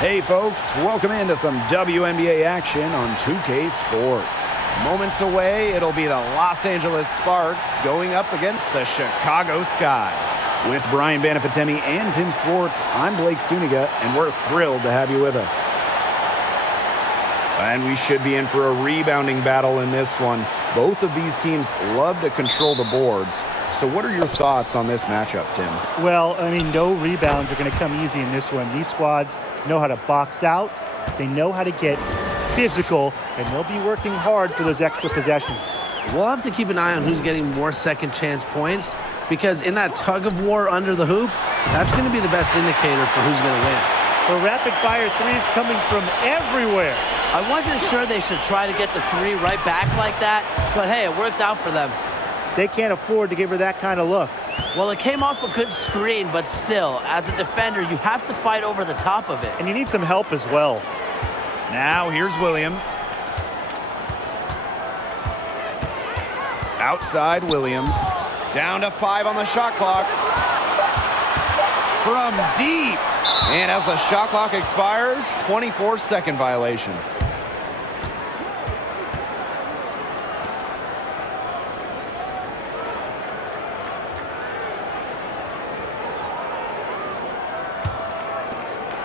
Hey folks, welcome into some WNBA action on 2K Sports. Moments away, it'll be the Los Angeles Sparks going up against the Chicago Sky. With Brian Banafitemi and Tim Swartz, I'm Blake Suniga, and we're thrilled to have you with us. And we should be in for a rebounding battle in this one. Both of these teams love to control the boards. So what are your thoughts on this matchup, Tim? Well, I mean, no rebounds are going to come easy in this one. These squads know how to box out, they know how to get physical, and they'll be working hard for those extra possessions. We'll have to keep an eye on who's getting more second chance points, because in that tug of war under the hoop, that's going to be the best indicator for who's going to win. The rapid-fire threes coming from everywhere. I wasn't sure they should try to get the three right back like that, but hey, it worked out for them. They can't afford to give her that kind of look. Well, it came off a good screen, but still, as a defender, you have to fight over the top of it. And you need some help as well. Now here's Williams. Outside Williams. Down to 5 on the shot clock. From deep. And as the shot clock expires, 24-second violation.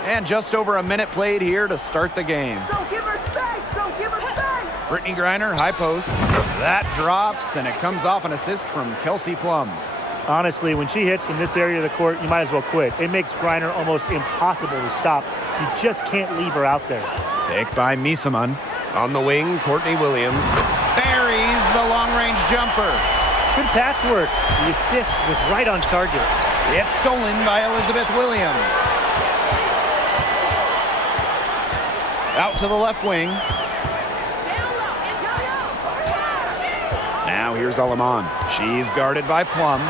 And just over a minute played here to start the game. Don't give her space! Don't give her space! Brittany Griner, high post. That drops, and it comes off an assist from Kelsey Plum. Honestly, when she hits from this area of the court, you might as well quit. It makes Griner almost impossible to stop. You just can't leave her out there. Picked by Misaman. On the wing, Courtney Williams. Buries the long-range jumper. Good pass work. The assist was right on target. It's stolen by Elizabeth Williams. Out to the left wing. Now here's Alaman. She's guarded by Plum.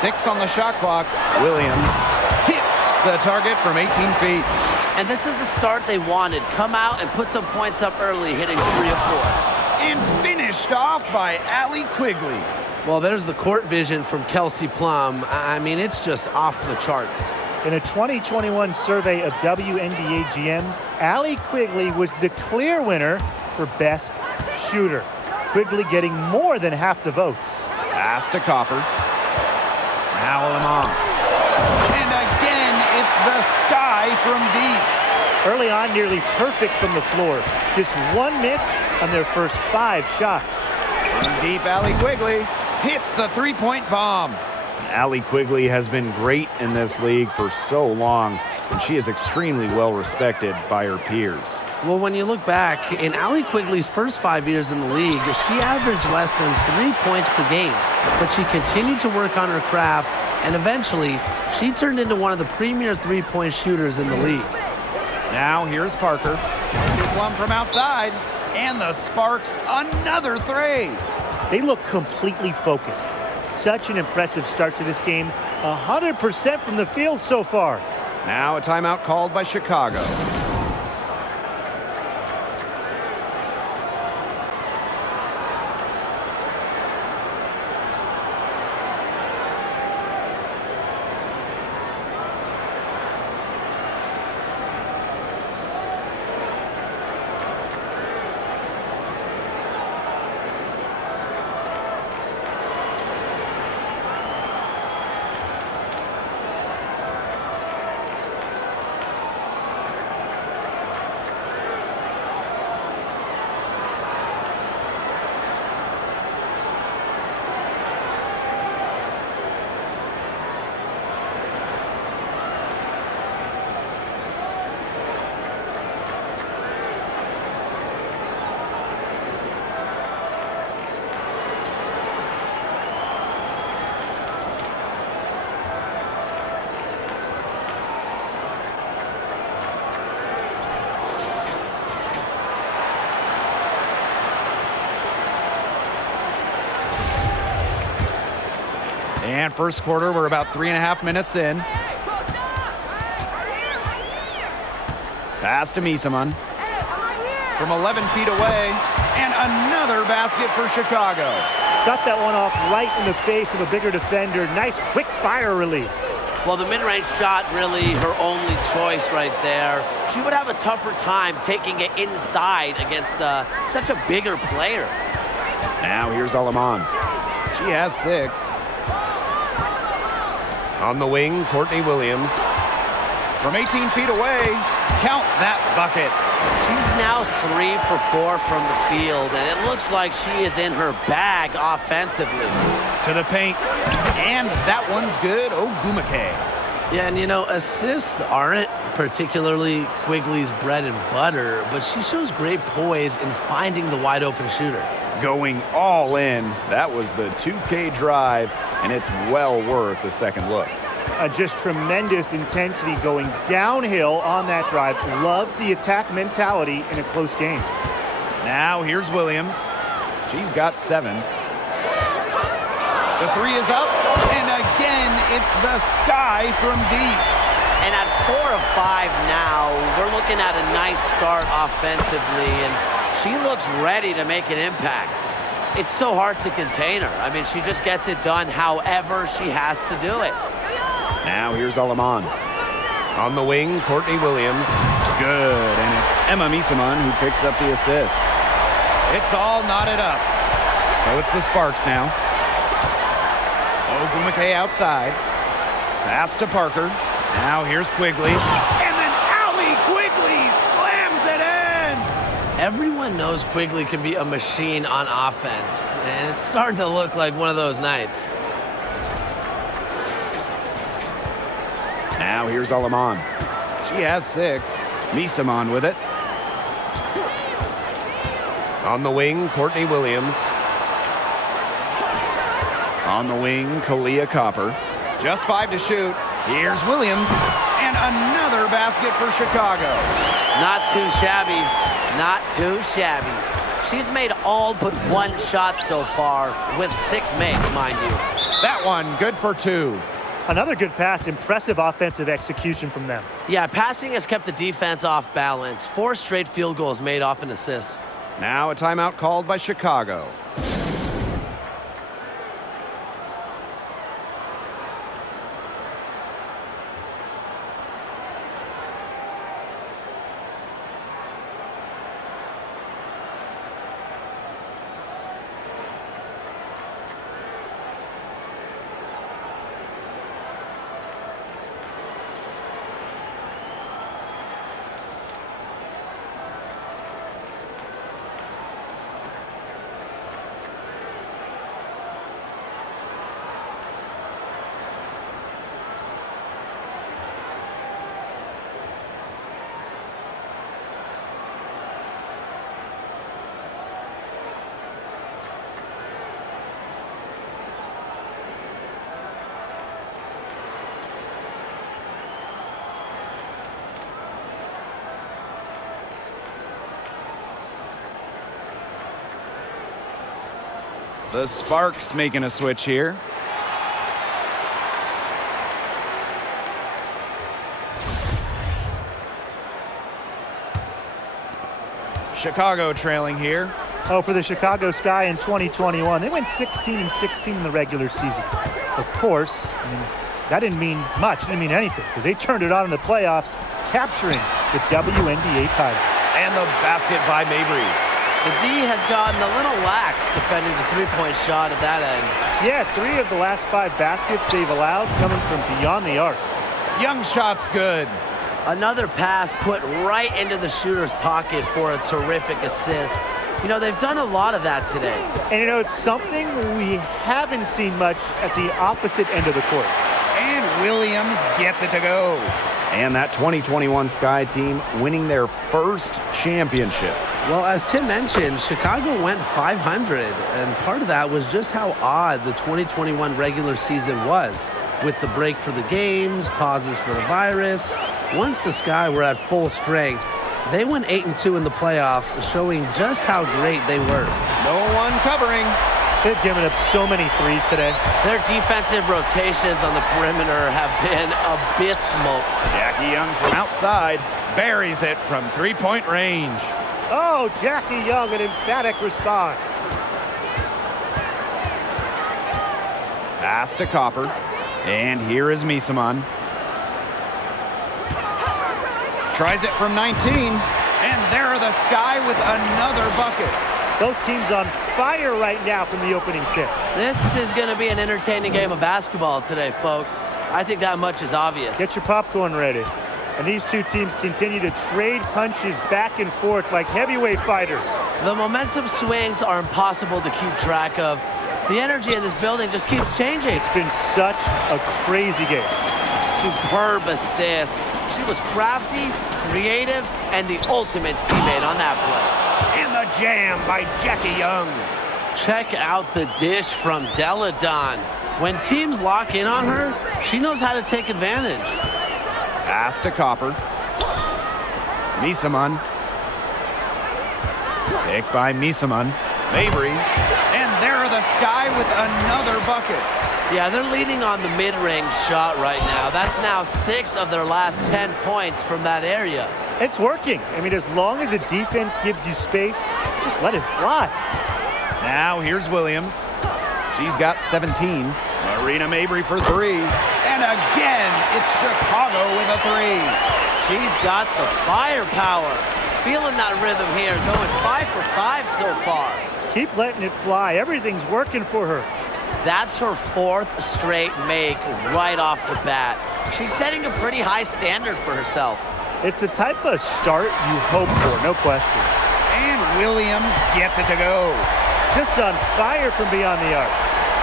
6 on the shot clock. Williams hits the target from 18 feet. And this is the start they wanted. Come out and put some points up early, hitting 3 of 4. And finished off by Allie Quigley. Well, there's the court vision from Kelsey Plum. I mean, it's just off the charts. In a 2021 survey of WNBA GMs, Allie Quigley was the clear winner for best shooter. Quigley getting more than half the votes. Pass to Copper. Now Lamont. And again, it's the Sky from deep. Early on, nearly perfect from the floor. Just one miss on their first 5 shots. From deep, Allie Quigley hits the three-point bomb. Allie Quigley has been great in this league for so long, and she is extremely well respected by her peers. Well, when you look back, in Allie Quigley's first 5 years in the league, she averaged less than 3 points per game, but she continued to work on her craft, and eventually, she turned into one of the premier three-point shooters in the league. Now here's Parker. Kelsey Plum from outside, and the Sparks another 3. They look completely focused. Such an impressive start to this game. 100% from the field so far. Now a timeout called by Chicago. And first quarter, we're about 3.5 minutes in. Pass to Misaman. From 11 feet away, and another basket for Chicago. Got that one off right in the face of a bigger defender. Nice quick fire release. Well, the mid-range shot really her only choice right there. She would have a tougher time taking it inside against such a bigger player. Now here's Alaman. She has 6. On the wing, Courtney Williams. From 18 feet away, count that bucket. She's now 3 for 4 from the field, and it looks like she is in her bag offensively. To the paint, and that one's good. Ogumake. Yeah, and assists aren't particularly Quigley's bread and butter, but she shows great poise in finding the wide open shooter. Going all in. That was the 2K drive, and it's well worth the second look. Just tremendous intensity going downhill on that drive. Love the attack mentality in a close game. Now here's Williams. She's got 7. The 3 is up, and again, it's the sky from deep. And at 4 of 5 now, we're looking at a nice start offensively, and she looks ready to make an impact. It's so hard to contain her. I mean, she just gets it done however she has to do it. Now here's Alaman. On the wing, Courtney Williams. Good, and it's Emma Misaman who picks up the assist. It's all knotted up. So it's the Sparks now. Ogumake outside. Pass to Parker. Now here's Quigley. And then Allie Quigley slams it in! Everyone knows Quigley can be a machine on offense, and it's starting to look like one of those nights. Now here's Alaman. She has 6. Misaman with it. On the wing, Courtney Williams. On the wing, Kalia Copper. Just 5 to shoot. Here's Williams. And another basket for Chicago. Not too shabby. Not too shabby. She's made all but 1 shot so far with 6 makes, mind you. That one good for 2. Another good pass. Impressive offensive execution from them. Yeah, passing has kept the defense off balance. 4 straight field goals made off an assist. Now a timeout called by Chicago. The Sparks making a switch here. Chicago trailing here. Oh, for the Chicago Sky in 2021, they went 16-16 in the regular season. Of course, that didn't mean much, didn't mean anything, because they turned it on in the playoffs, capturing the WNBA title. And the basket by Mabry. The D has gotten a little lax defending the three-point shot at that end. Yeah, 3 of the last 5 baskets they've allowed coming from beyond the arc. Young shot's good. Another pass put right into the shooter's pocket for a terrific assist. They've done a lot of that today. And it's something we haven't seen much at the opposite end of the court. And Williams gets it to go. And that 2021 Sky team winning their first championship. Well, as Tim mentioned, Chicago went 500, and part of that was just how odd the 2021 regular season was, with the break for the games, pauses for the virus. Once the Sky were at full strength, they went 8-2 in the playoffs, showing just how great they were. No one covering. They've given up so many threes today. Their defensive rotations on the perimeter have been abysmal. Jackie Young from outside buries it from three-point range. Oh, Jackie Young, an emphatic response. Pass to Copper. And here is Misaman. Tries it from 19. And there are the Sky with another bucket. Both teams on fire right now from the opening tip. This is going to be an entertaining game of basketball today, folks. I think that much is obvious. Get your popcorn ready. And these two teams continue to trade punches back and forth like heavyweight fighters. The momentum swings are impossible to keep track of. The energy in this building just keeps changing. It's been such a crazy game. Superb assist. She was crafty, creative, and the ultimate teammate on that play. And the jam by Jackie Young. Check out the dish from Deladon. When teams lock in on her, she knows how to take advantage. Pass to Copper. Misaman. Pick by Misaman. Mabry. And there are the Sky with another bucket. Yeah, they're leaning on the mid-range shot right now. That's now 6 of their last 10 points from that area. It's working. I mean, as long as the defense gives you space, just let it fly. Now here's Williams. She's got 17. Marina Mabry for 3. And again, it's Chicago with a 3. She's got the firepower. Feeling that rhythm here, going 5 for 5 so far. Keep letting it fly. Everything's working for her. That's her 4th straight make right off the bat. She's setting a pretty high standard for herself. It's the type of start you hope for, no question. And Williams gets it to go. Just on fire from beyond the arc.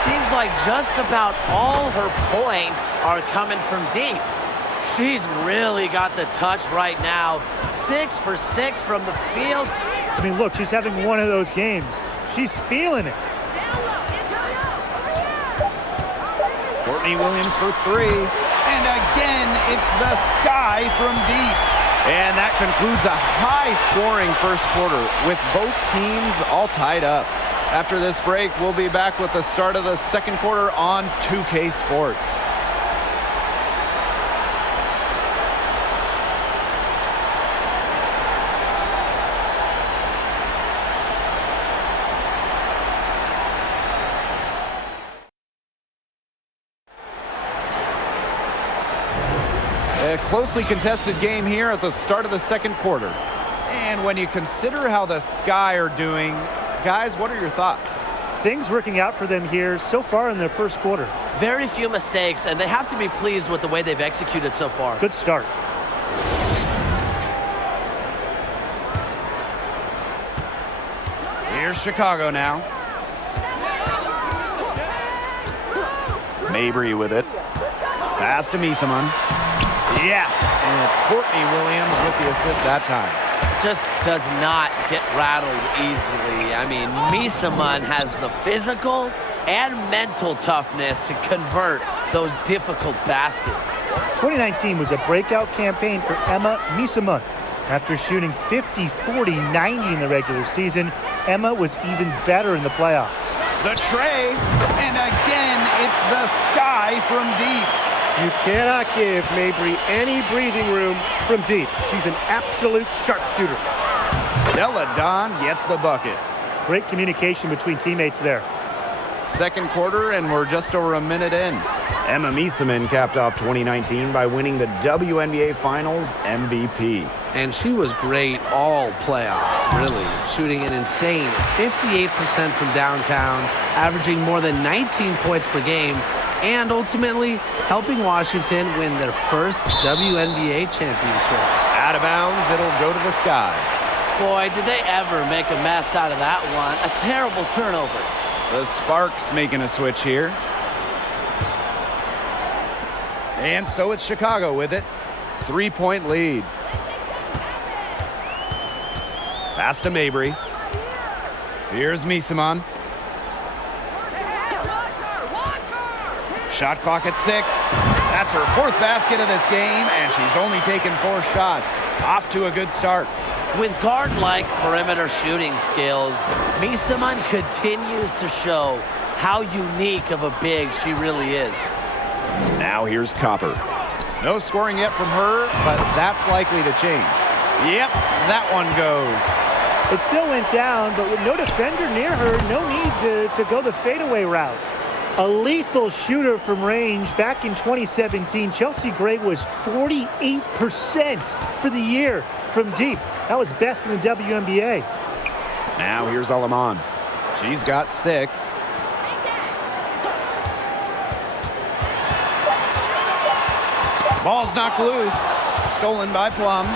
Seems like just about all her points are coming from deep. She's really got the touch right now. 6 for 6 from the field. I mean, look, she's having one of those games. She's feeling it. Courtney Williams for 3. And again, it's the Sky from deep. And that concludes a high-scoring first quarter with both teams all tied up. After this break, we'll be back with the start of the second quarter on 2K Sports. A closely contested game here at the start of the second quarter. And when you consider how the Sky are doing, guys, what are your thoughts? Things working out for them here so far in their first quarter. Very few mistakes, and they have to be pleased with the way they've executed so far. Good start. Here's Chicago now. Mabry with it. Pass to Misaman. Yes, and it's Courtney Williams with the assist that time. Just does not get rattled easily. I mean, Misaman has the physical and mental toughness to convert those difficult baskets. 2019 was a breakout campaign for Emma Misaman. After shooting 50, 40, 90 in the regular season, Emma was even better in the playoffs. The tray, and again, it's the Sky from deep. You cannot give Mabry any breathing room from deep. She's an absolute sharpshooter. Deladon gets the bucket. Great communication between teammates there. Second quarter, and we're just over a minute in. Emma Misaman capped off 2019 by winning the WNBA Finals MVP. And she was great all playoffs, really. Shooting an insane 58% from downtown, averaging more than 19 points per game, and ultimately helping Washington win their first WNBA championship. Out of bounds, it'll go to the Sky. Boy, did they ever make a mess out of that one. A terrible turnover. The Sparks making a switch here. And so it's Chicago with it. 3-point lead. Pass to Mabry. Here's Misaman. Shot clock at 6. That's her 4th basket of this game, and she's only taken 4 shots. Off to a good start. With guard-like perimeter shooting skills, Misaman continues to show how unique of a big she really is. Now here's Copper. No scoring yet from her, but that's likely to change. Yep, that one goes. It still went down, but with no defender near her, no need to go the fadeaway route. A lethal shooter from range. Back in 2017, Chelsea Gray was 48% for the year from deep. That was best in the WNBA. Now here's Alaman. She's got 6. Ball's knocked loose. Stolen by Plum.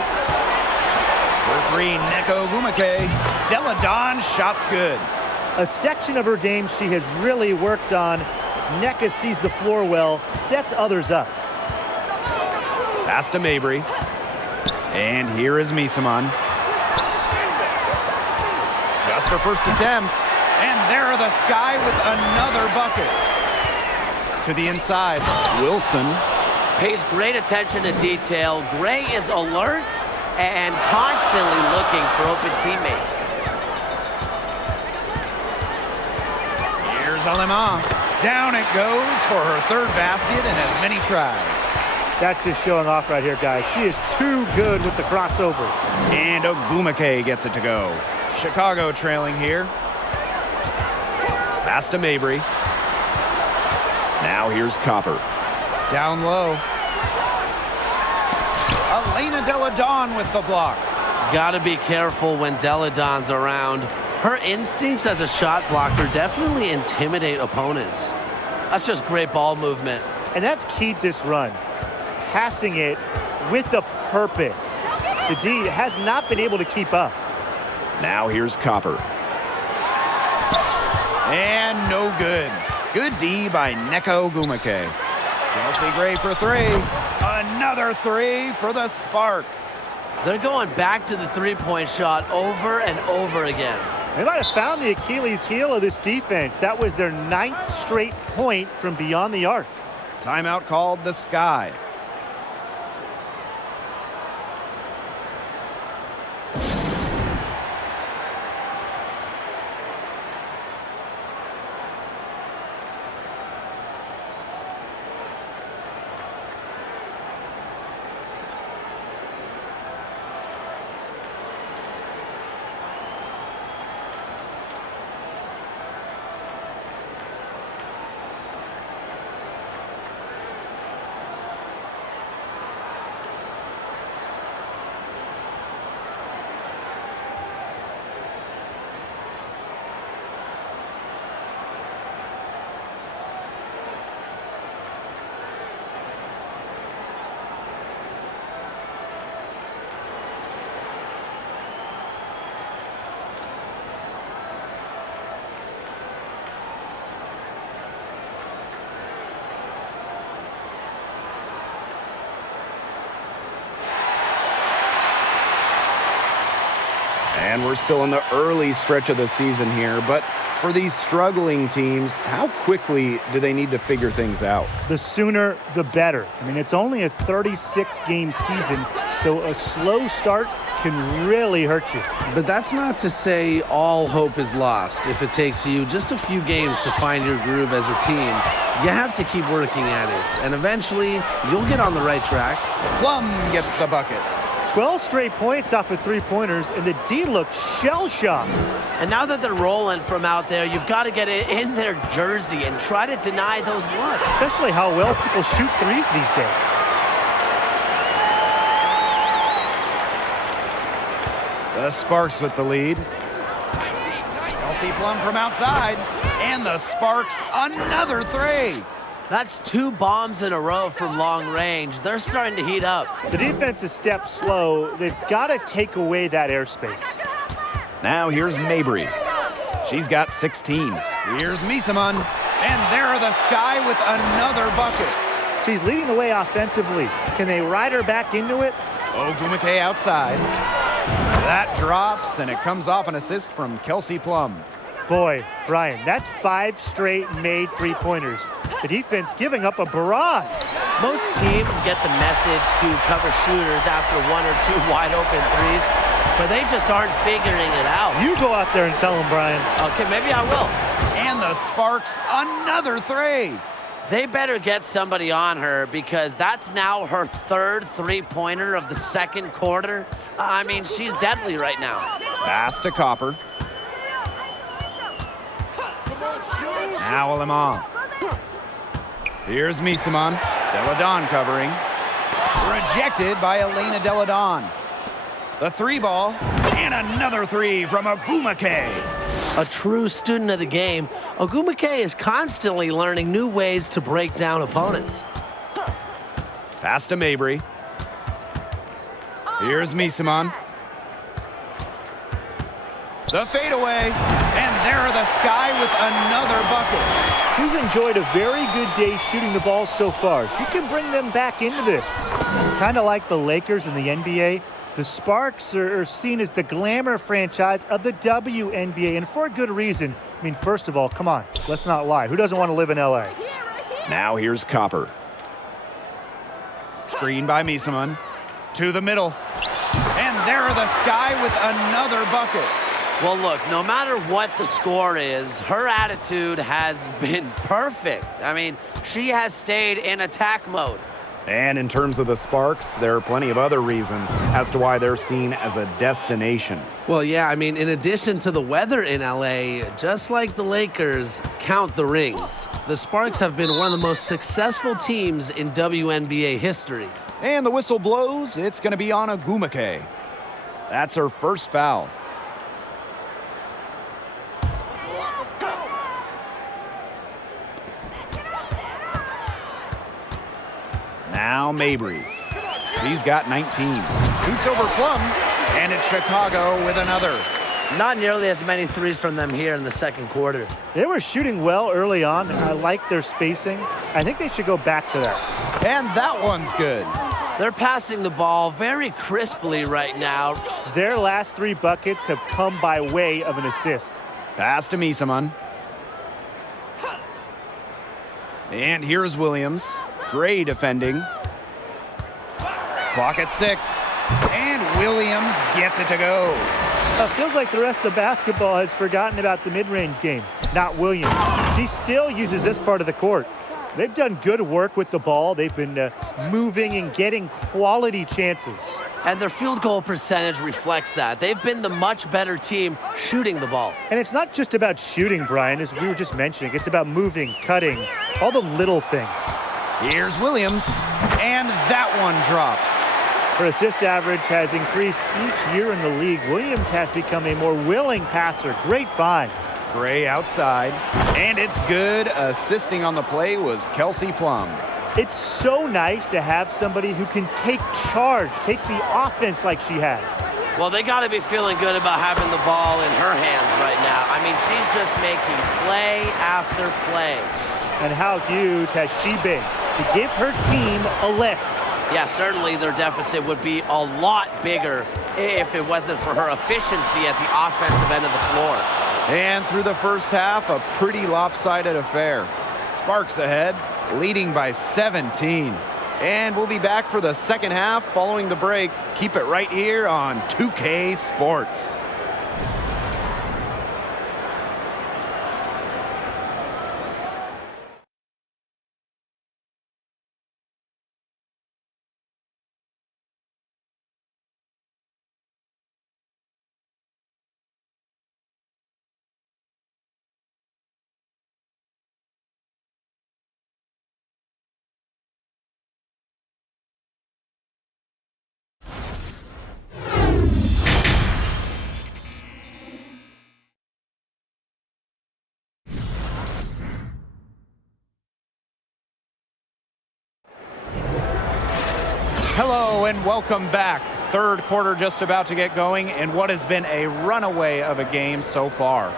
For 3, Neko Gumake. Della Don, shot's good. A section of her game she has really worked on. Neka sees the floor well, sets others up. Pass to Mabry. And here is Misaman. Just her first attempt. And there are the Sky with another bucket. To the inside, Wilson. Pays great attention to detail. Gray is alert and constantly looking for open teammates. Here's Alema. Down it goes for her 3rd basket and as many tries. That's just showing off right here, guys. She is too good with the crossover. And Ogumake gets it to go. Chicago trailing here. Pass to Mabry. Now here's Copper. Down low. Elena Della Don with the block. Gotta be careful when Della Don's around. Her instincts as a shot blocker definitely intimidate opponents. That's just great ball movement. And that's keyed this run. Passing it with a purpose. The D has not been able to keep up. Now here's Copper. And no good. Good D by Neko Gumake. Chelsea Gray for 3. Another 3 for the Sparks. They're going back to the three-point shot over and over again. They might have found the Achilles heel of this defense. That was their 9th straight point from beyond the arc. Timeout called the Sky. And we're still in the early stretch of the season here, but for these struggling teams, how quickly do they need to figure things out? The sooner, the better. I mean, it's only a 36-game season, so a slow start can really hurt you. But that's not to say all hope is lost. If it takes you just a few games to find your groove as a team, you have to keep working at it, and eventually you'll get on the right track. Plum gets the bucket. 12 straight points off of three-pointers, and the D looks shell-shocked. And now that they're rolling from out there, you've got to get it in their jersey and try to deny those looks. Especially how well people shoot threes these days. The Sparks with the lead. Chelsea Plum from outside, and the Sparks another 3. That's 2 bombs in a row from long range. They're starting to heat up. The defense is stepped slow. They've got to take away that airspace. Now here's Mabry. She's got 16. Here's Misaman, and there are the Sky with another bucket. She's leading the way offensively. Can they ride her back into it? Ogumake outside. That drops, and it comes off an assist from Kelsey Plum. Boy, Brian, that's 5 straight made three-pointers. The defense giving up a barrage. Most teams get the message to cover shooters after 1 or 2 wide open threes. but they just aren't figuring it out. You go out there and tell them, Brian. Okay, maybe I will. And the Sparks, another three. They better get somebody on her because that's now her third three-pointer of the second quarter. I mean, she's deadly right now. Pass to Copper. Now Limon. Here's Misaman. Deladon covering. Rejected by Elena Deladon. The three ball. And another three from Ogumake. A true student of the game, Ogumake is constantly learning new ways to break down opponents. Pass to Mabry. Here's Misaman. The fadeaway. And there the Sky with another bucket. She's enjoyed a very good day shooting the ball so far. She can bring them back into this. Kind of like the Lakers in the NBA, the Sparks are seen as the glamour franchise of the WNBA, and for a good reason. I mean, first of all, come on, let's not lie. Who doesn't want to live in LA? Now here's Copper. Screen by Misaman. To the middle. And there the Sky with another bucket. Well, look, no matter what the score is, her attitude has been perfect. I mean, she has stayed in attack mode. And in terms of the Sparks, there are plenty of other reasons as to why they're seen as a destination. Well, yeah, I mean, in addition to the weather in LA, just like the Lakers, count the rings. The Sparks have been one of the most successful teams in WNBA history. And the whistle blows, it's going to be on Ogumake. That's her first foul. Now Mabry. She's got 19. Shoots over Plum, and it's Chicago with another. Not nearly as many threes from them here in the second quarter. They were shooting well early on. I like their spacing. I think they should go back to that. And that one's good. They're passing the ball very crisply right now. Their last three buckets have come by way of an assist. Pass to Misaman. And here's Williams. Gray defending. Clock at 6. And Williams gets it to go. It feels like the rest of basketball has forgotten about the mid-range game, not Williams. She still uses this part of the court. They've done good work with the ball. They've been moving and getting quality chances. And their field goal percentage reflects that. They've been the much better team shooting the ball. And it's not just about shooting, Brian, as we were just mentioning. It's about moving, cutting, all the little things. Here's Williams, and that one drops. Her assist average has increased each year in the league. Williams has become a more willing passer. Great find. Gray outside, and it's good. Assisting on the play was Kelsey Plum. It's so nice to have somebody who can take charge, take the offense like she has. Well, they got to be feeling good about having the ball in her hands right now. I mean, she's just making play after play. And how huge has she been to give her team a lift? Yeah, certainly their deficit would be a lot bigger if it wasn't for her efficiency at the offensive end of the floor. And through the first half, a pretty lopsided affair. Sparks ahead, leading by 17. And we'll be back for the second half following the break. Keep it right here on 2K Sports. Hello and welcome back. Third quarter just about to get going in what has been a runaway of a game so far.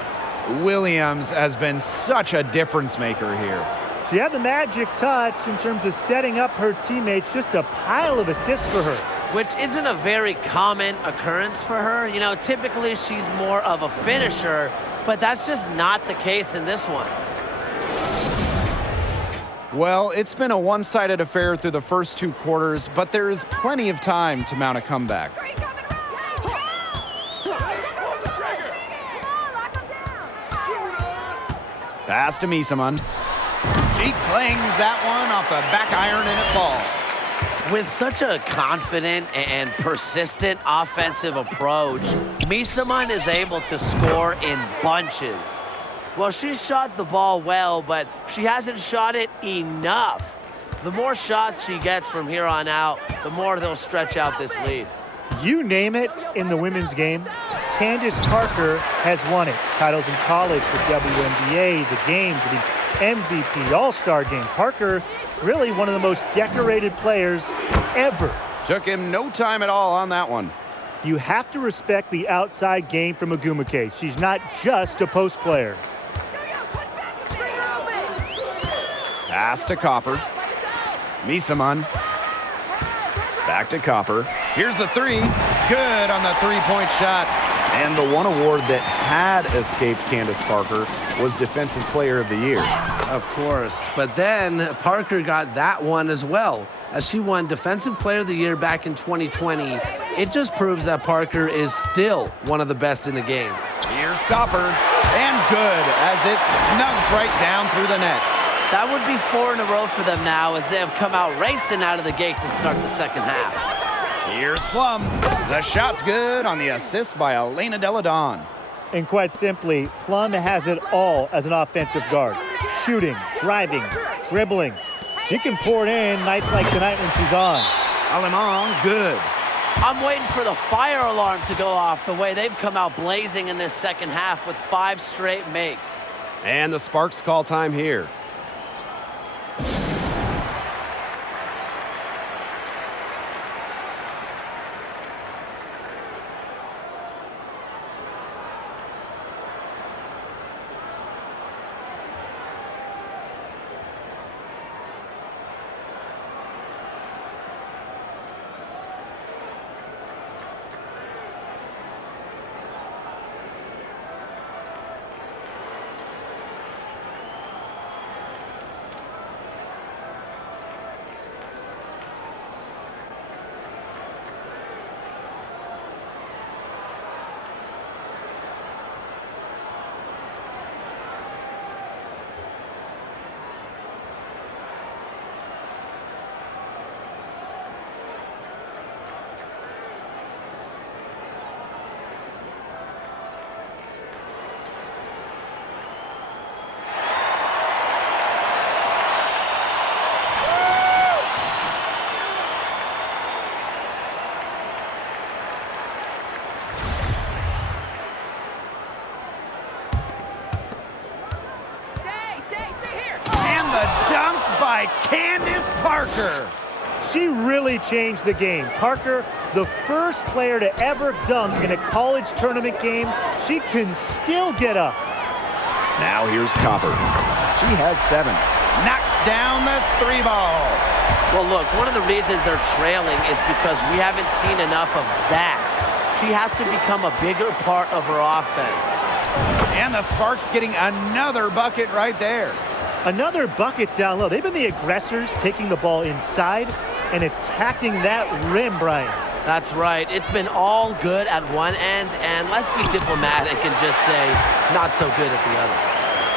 Williams has been such a difference maker here. She had the magic touch in terms of setting up her teammates, just a pile of assists for her. Which isn't a very common occurrence for her. You know, typically she's more of a finisher, but that's just not the case in this one. Well, it's been a one-sided affair through the first two quarters, but there is plenty of time to mount a comeback. Pass to Misaman. She clings that one off the back iron and it falls. With such a confident and persistent offensive approach, Misaman is able to score in bunches. Well, she shot the ball well, but she hasn't shot it enough. The more shots she gets from here on out, the more they'll stretch out this lead. You name it in the women's game, Candace Parker has won it. Titles in college, the WNBA, the games, the MVP, All-Star game. Parker, really one of the most decorated players ever. Took him no time at all on that one. You have to respect the outside game from Agumake. She's not just a post player. Pass to Copper. Misaman. Back to Copper. Here's the three. Good on the three-point shot. And the one award that had escaped Candace Parker was Defensive Player of the Year. Of course, but then Parker got that one as well. As she won Defensive Player of the Year back in 2020, it just proves that Parker is still one of the best in the game. Here's Copper, and good as it snugs right down through the net. That would be 4 in a row for them now as they have come out racing out of the gate to start the second half. Here's Plum. The shot's good on the assist by Elena Deladon. And quite simply, Plum has it all as an offensive guard. Shooting, driving, dribbling. She can pour it in nights like tonight when she's on. Alemang, good. I'm waiting for the fire alarm to go off the way they've come out blazing in this second half with 5 straight makes. And the Sparks call time here. By Candace Parker. She really changed the game. Parker, the first player to ever dunk in a college tournament game, she can still get up. Now here's Copper. She has 7. Knocks down the 3 ball. Well, look, one of the reasons they're trailing is because we haven't seen enough of that. She has to become a bigger part of her offense. And the Sparks getting another bucket right there. Another bucket down low. They've been the aggressors taking the ball inside and attacking that rim, Brian. That's right. It's been all good at one end, and let's be diplomatic and just say not so good at the other.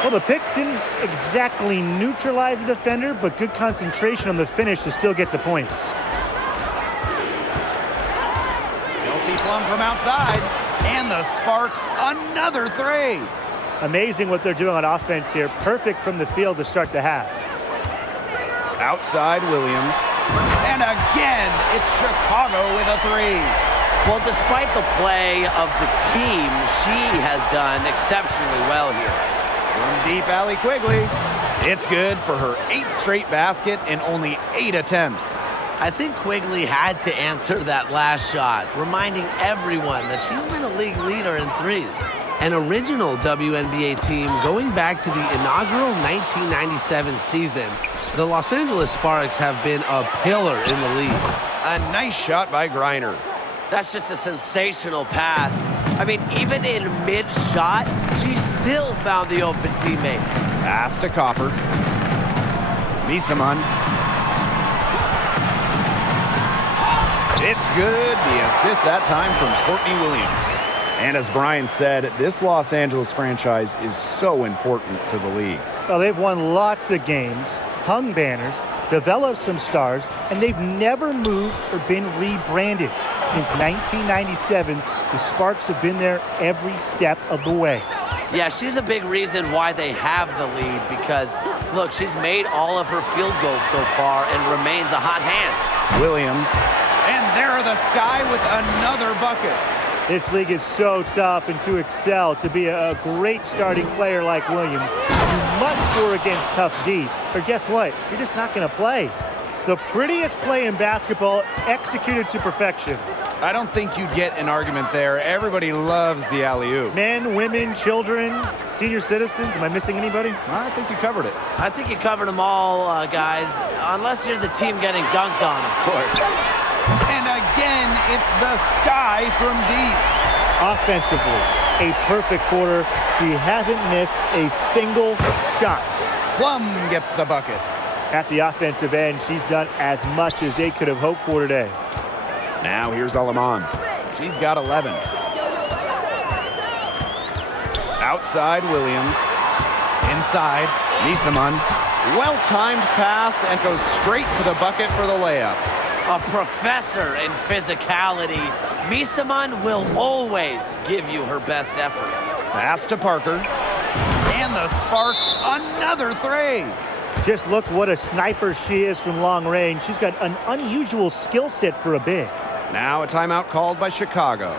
Well, the pick didn't exactly neutralize the defender, but good concentration on the finish to still get the points. You'll see Plum from outside, and the Sparks another 3. Amazing what they're doing on offense here. Perfect from the field to start the half. Outside Williams. And again, it's Chicago with a 3. Well, despite the play of the team, she has done exceptionally well here. From deep alley Quigley. It's good for her 8th straight basket in only 8 attempts. I think Quigley had to answer that last shot, reminding everyone that she's been a league leader in threes. An original WNBA team going back to the inaugural 1997 season, the Los Angeles Sparks have been a pillar in the league. A nice shot by Griner. That's just a sensational pass. I mean, even in mid-shot, she still found the open teammate. Pass to Copper. Misaman. It's good. The assist that time from Courtney Williams. And as Brian said, this Los Angeles franchise is so important to the league. Well, they've won lots of games, hung banners, developed some stars, and they've never moved or been rebranded. Since 1997, the Sparks have been there every step of the way. Yeah, she's a big reason why they have the lead because, look, she's made all of her field goals so far and remains a hot hand. Williams. And there are the Sky with another bucket. This league is so tough, and to excel, to be a great starting player like Williams, you must score against tough D, or guess what? You're just not going to play. The prettiest play in basketball, executed to perfection. I don't think you'd get an argument there. Everybody loves the alley-oop. Men, women, children, senior citizens. Am I missing anybody? I think you covered it. I think you covered them all, guys, unless you're the team getting dunked on, of course. And again, it's the Sky from deep. Offensively, a perfect quarter. She hasn't missed a single shot. Plum gets the bucket. At the offensive end, she's done as much as they could have hoped for today. Now here's Alaman. She's got 11. Outside Williams. Inside Nisaman. Well-timed pass and goes straight to the bucket for the layup. A professor in physicality. Misaman will always give you her best effort. Pass to Parker. And the Sparks, another three. Just look what a sniper she is from long range. She's got an unusual skill set for a big. Now a timeout called by Chicago.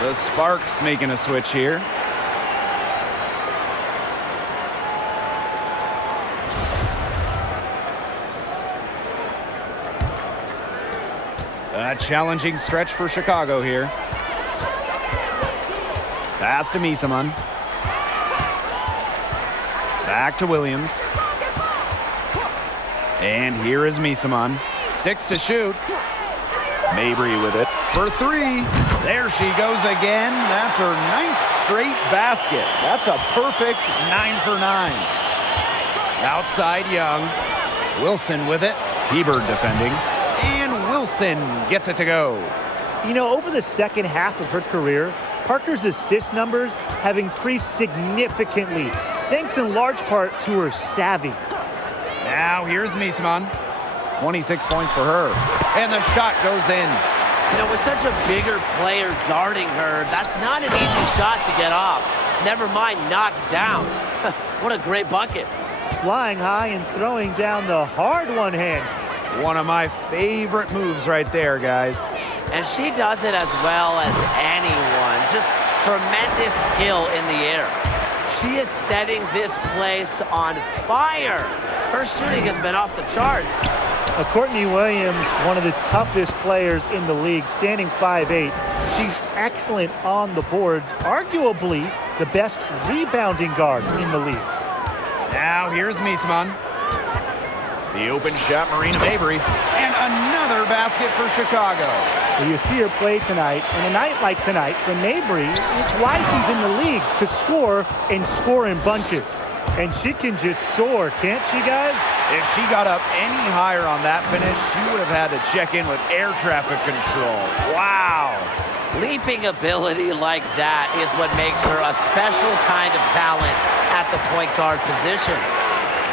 The Sparks making a switch here. A challenging stretch for Chicago here. Pass to Misaman. Back to Williams. And here is Misaman. 6 to shoot. Mabry with it for 3. There she goes again. That's her 9th straight basket. That's a perfect 9 for 9. Outside Young. Wilson with it. Hebert defending. And Wilson gets it to go. You know, over the second half of her career, Parker's assist numbers have increased significantly, thanks in large part to her savvy. Now here's Misaman. 26 points for her. And the shot goes in. You know, with such a bigger player guarding her, that's not an easy shot to get off. Never mind knocked down. What a great bucket. Flying high and throwing down the hard one hand. One of my favorite moves right there, guys. And she does it as well as anyone. Just tremendous skill in the air. She is setting this place on fire. Her shooting has been off the charts. Courtney Williams, one of the toughest players in the league, standing 5'8". She's excellent on the boards, arguably the best rebounding guard in the league. Now here's Misaman. The open shot, Marina Mabry. And another basket for Chicago. Well, you see her play tonight, and a night like tonight for Mabry, it's why she's in the league, to score and score in bunches. And she can just soar, can't she, guys? If she got up any higher on that finish, she would have had to check in with air traffic control. Wow. Leaping ability like that is what makes her a special kind of talent at the point guard position.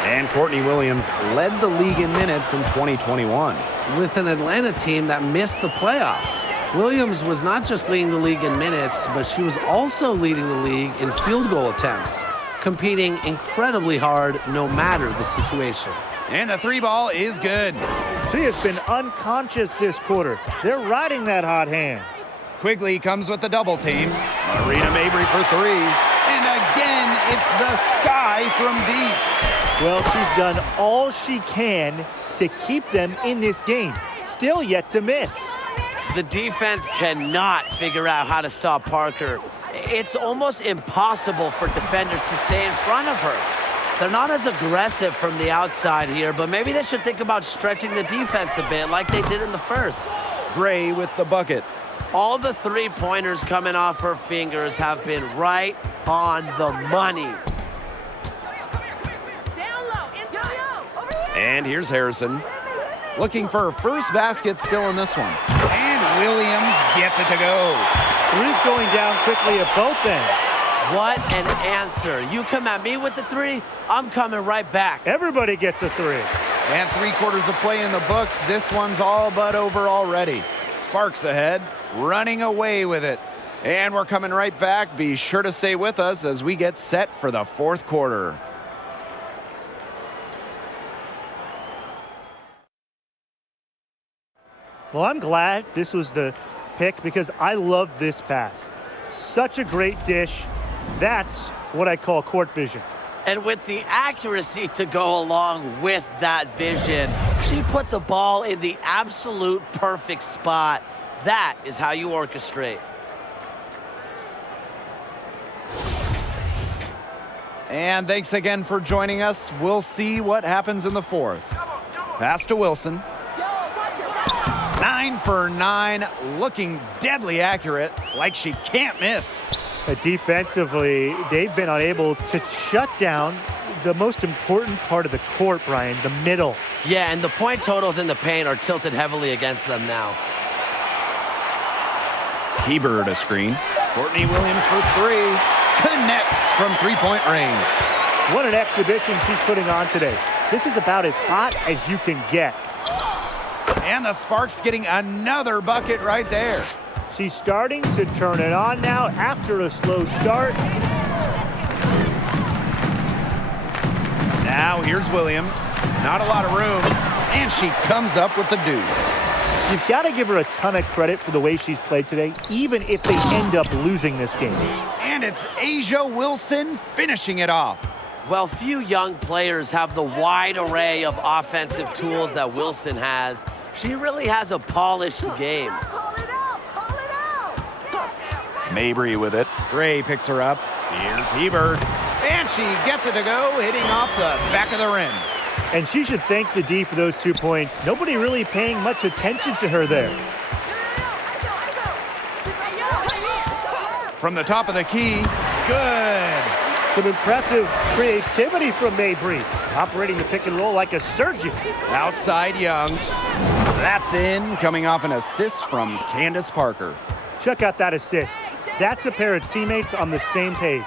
And Courtney Williams led the league in minutes in 2021. With an Atlanta team that missed the playoffs. Williams was not just leading the league in minutes, but she was also leading the league in field goal attempts, competing incredibly hard no matter the situation. And the three ball is good. She has been unconscious this quarter. They're riding that hot hand. Quigley comes with the double team. Marina Mabry for three. And again, it's the sky from deep. Well, she's done all she can to keep them in this game. Still yet to miss. The defense cannot figure out how to stop Parker. It's almost impossible for defenders to stay in front of her. They're not as aggressive from the outside here, but maybe they should think about stretching the defense a bit like they did in the first. Gray with the bucket. All the three-pointers coming off her fingers have been right on the money. And here's Harrison. Looking for her first basket still in this one. And Williams gets it to go. Three's going down quickly at both ends. What an answer. You come at me with the three, I'm coming right back. Everybody gets a three. And 3/4 of play in the books. This one's all but over already. Sparks ahead, running away with it. And we're coming right back. Be sure to stay with us as we get set for the fourth quarter. Well, I'm glad this was the pick because I love this pass. Such a great dish. That's what I call court vision. And with the accuracy to go along with that vision, she put the ball in the absolute perfect spot. That is how you orchestrate. And thanks again for joining us. We'll see what happens in the fourth. Pass to Wilson. 9 for 9, looking deadly accurate, like she can't miss. Defensively, they've been unable to shut down the most important part of the court, Brian, the middle. Yeah, and the point totals in the paint are tilted heavily against them now. Heber to screen. Courtney Williams for three. Connects from three-point range. What an exhibition she's putting on today. This is about as hot as you can get. And the Sparks getting another bucket right there. She's starting to turn it on now after a slow start. Now here's Williams. Not a lot of room. And she comes up with the deuce. You've got to give her a ton of credit for the way she's played today, even if they end up losing this game. And it's Asia Wilson finishing it off. Well, few young players have the wide array of offensive tools that Wilson has. She really has a polished game. Call it out! Call it out! Mabry with it. Gray picks her up. Here's Hebert. And she gets it to go, hitting off the back of the rim. And she should thank the D for those 2 points. Nobody really paying much attention to her there. From the top of the key, good. Some impressive creativity from Mabry, operating the pick and roll like a surgeon. Outside Young. That's in, coming off an assist from Candace Parker. Check out that assist. That's a pair of teammates on the same page.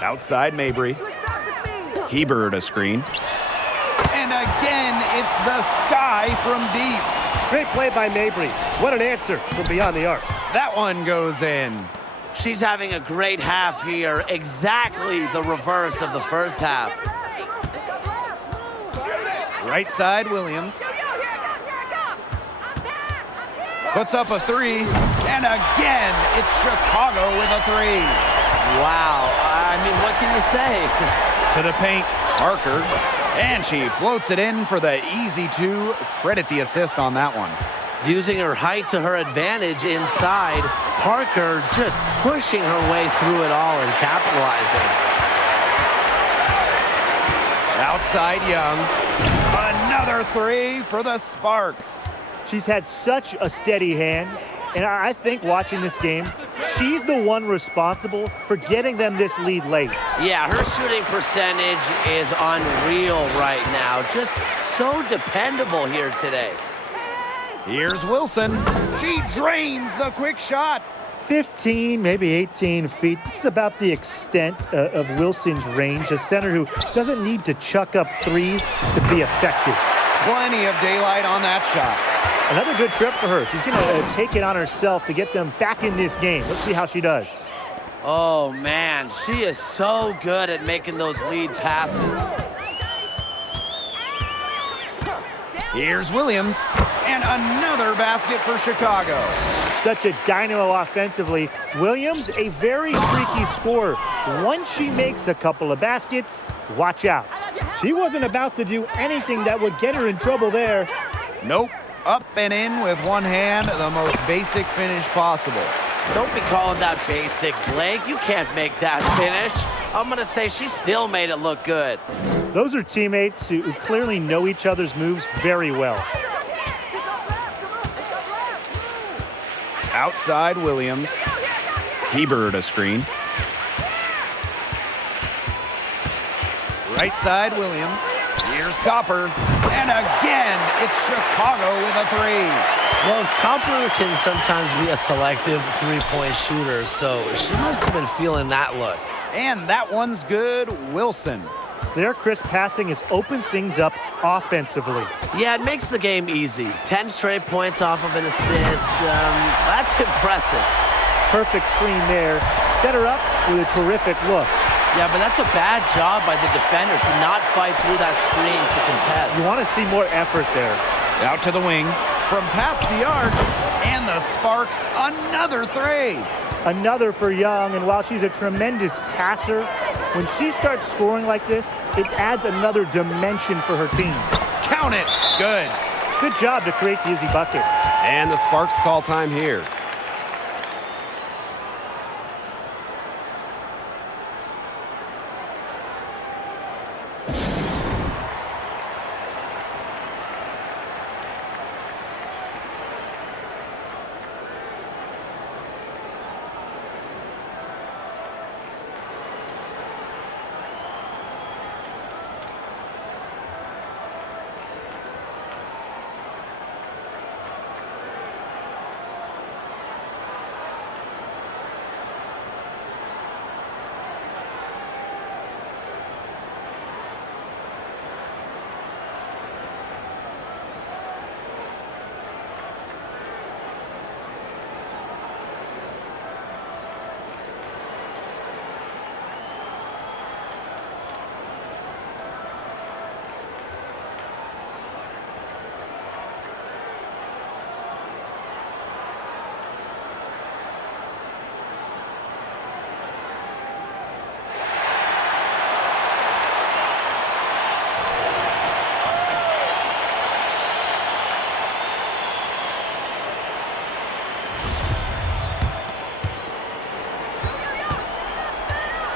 Outside Mabry. Switch back with me! Heber to screen. And again, it's the sky from deep. Great play by Mabry. What an answer from beyond the arc. That one goes in. She's having a great half here, exactly the reverse of the first half. Right side Williams. Puts up a three. And again, it's Chicago with a three. Wow, I mean, what can you say? To the paint, Parker. And she floats it in for the easy two. Credit the assist on that one. Using her height to her advantage inside, Parker just pushing her way through it all and capitalizing. Outside Young. Another three for the Sparks. She's had such a steady hand, and I think watching this game, she's the one responsible for getting them this lead late. Yeah, her shooting percentage is unreal right now. Just so dependable here today. Here's Wilson. She drains the quick shot. 15, maybe 18 feet. This is about the extent of Wilson's range, a center who doesn't need to chuck up threes to be effective. Plenty of daylight on that shot. Another good trip for her. She's going to take it on herself to get them back in this game. Let's see how she does. Oh, man, she is so good at making those lead passes. Here's Williams, and another basket for Chicago. Such a dynamo offensively. Williams, a very streaky scorer. Once she makes a couple of baskets, watch out. She wasn't about to do anything that would get her in trouble there. Nope. Up and in with one hand, the most basic finish possible. Don't be calling that basic, Blake. You can't make that finish. I'm going to say she still made it look good. Those are teammates who clearly know each other's moves very well. Outside Williams. Hebert a screen. Right side Williams. Here's Copper. And again, it's Chicago with a three. Well, Copper can sometimes be a selective three-point shooter, so she must have been feeling that look. And that one's good. Wilson. Their crisp passing has opened things up offensively. Yeah, it makes the game easy. 10 straight points off of an assist. That's impressive. Perfect screen there. Set her up with a terrific look. Yeah, but that's a bad job by the defender to not fight through that screen to contest. You want to see more effort there. Out to the wing. From past the arc. And the Sparks, another three. Another for Young, and while she's a tremendous passer, when she starts scoring like this, it adds another dimension for her team. Count it. Good. Good job to create the easy bucket. And the Sparks call time here.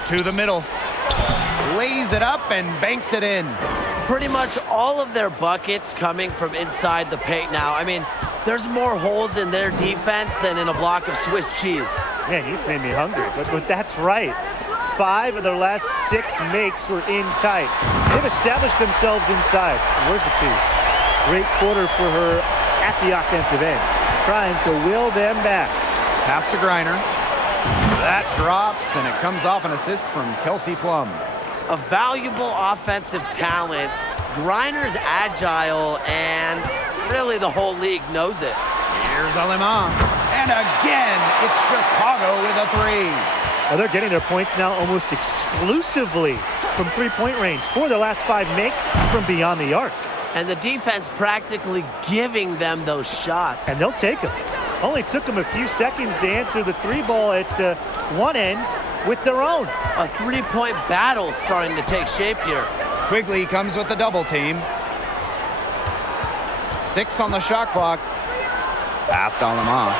To the middle. Lays it up and banks it in. Pretty much all of their buckets coming from inside the paint now. I mean, there's more holes in their defense than in a block of Swiss cheese. Man, you just made me hungry, but that's right. 5 of their last 6 makes were in tight. They've established themselves inside. Where's the cheese? Great quarter for her at the offensive end, trying to will them back. Pass to Griner. That drops, and it comes off an assist from Kelsey Plum. A valuable offensive talent. Griner's agile, and really the whole league knows it. Here's Alemán. And again, it's Chicago with a three. Well, they're getting their points now almost exclusively from three-point range. 4 of their last 5 makes from beyond the arc. And the defense practically giving them those shots. And they'll take them. Only took them a few seconds to answer the 3 ball at one end with their own. A 3-point battle starting to take shape here. Quigley comes with the double team. 6 on the shot clock. Past Alemán.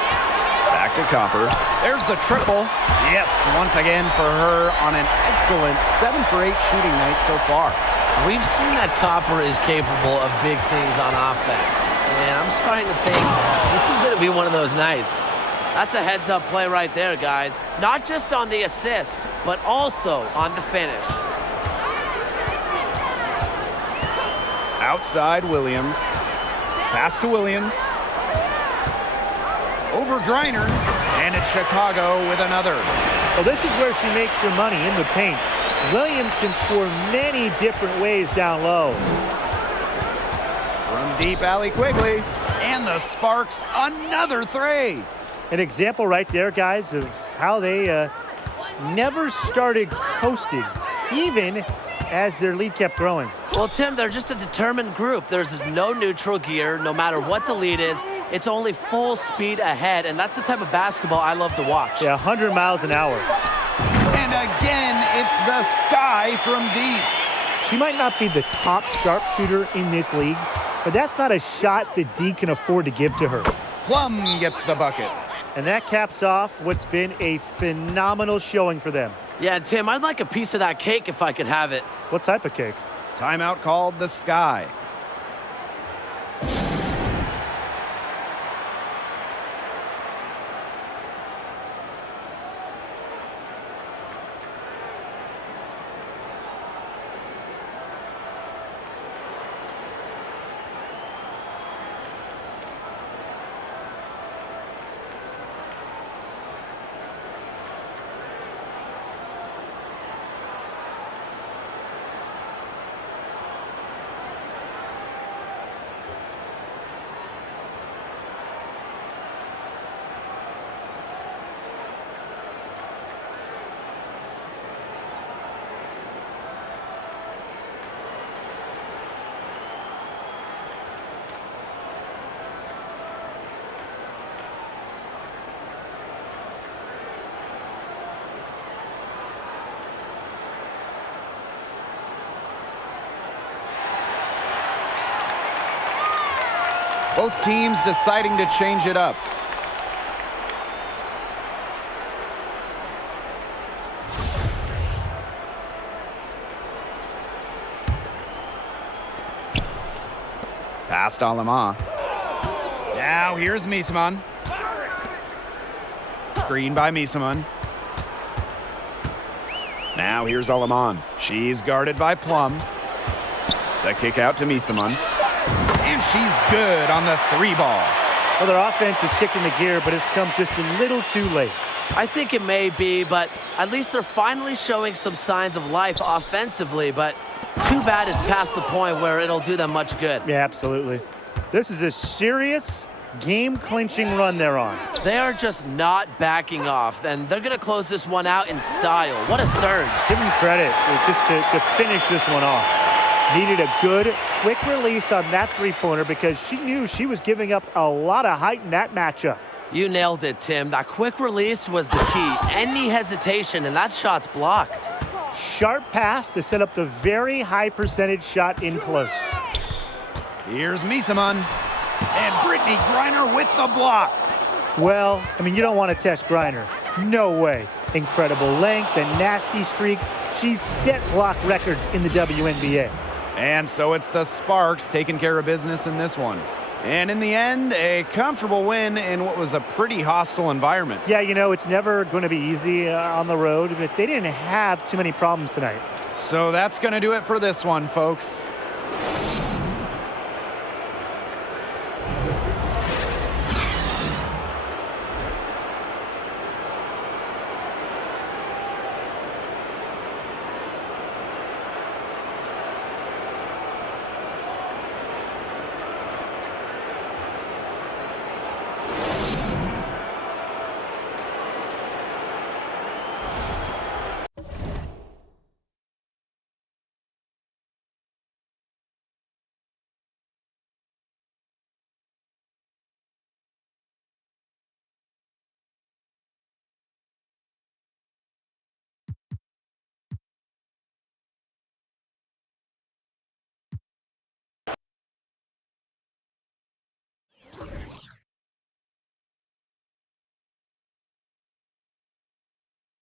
Back to Copper. There's the triple. Yes, once again for her on an excellent 7 for 8 shooting night so far. We've seen that Copper is capable of big things on offense. And I'm starting to think this is going to be one of those nights. That's a heads-up play right there, guys. Not just on the assist, but also on the finish. Outside Williams. Pass to Williams. Over Griner. And it's Chicago with another. Well, this is where she makes her money, in the paint. Williams can score many different ways down low. From deep, Allie Quigley. And the Sparks, another three. An example right there, guys, of how they never started coasting, even as their lead kept growing. Well, Tim, they're just a determined group. There's no neutral gear, no matter what the lead is. It's only full speed ahead, and that's the type of basketball I love to watch. Yeah, 100 miles an hour. And again, it's the Sky from deep. She might not be the top sharpshooter in this league, but that's not a shot that D can afford to give to her. Plum gets the bucket. And that caps off what's been a phenomenal showing for them. Yeah, Tim, I'd like a piece of that cake if I could have it. What type of cake? Timeout called the Sky. Both teams deciding to change it up. Past Alama. Now here's Misaman. Screen by Misaman. Now here's Alaman. She's guarded by Plum. The kick out to Misaman. And she's good on the three ball. Well, their offense is kicking the gear, but it's come just a little too late. I think it may be, but at least they're finally showing some signs of life offensively, but too bad it's past the point where it'll do them much good. Yeah, absolutely. This is a serious game-clinching run they're on. They are just not backing off, and they're going to close this one out in style. What a surge. Give them credit just to finish this one off. Needed a good, quick release on that three-pointer because she knew she was giving up a lot of height in that matchup. You nailed it, Tim. That quick release was the key. Any hesitation, and that shot's blocked. Sharp pass to set up the very high percentage shot in close. Here's Misaman. And Brittany Griner with the block. Well, I mean, you don't want to test Griner. No way. Incredible length and nasty streak. She's set block records in the WNBA. And so it's the Sparks taking care of business in this one. And in the end, a comfortable win in what was a pretty hostile environment. Yeah, you know, it's never going to be easy on the road, but they didn't have too many problems tonight. So that's going to do it for this one, folks.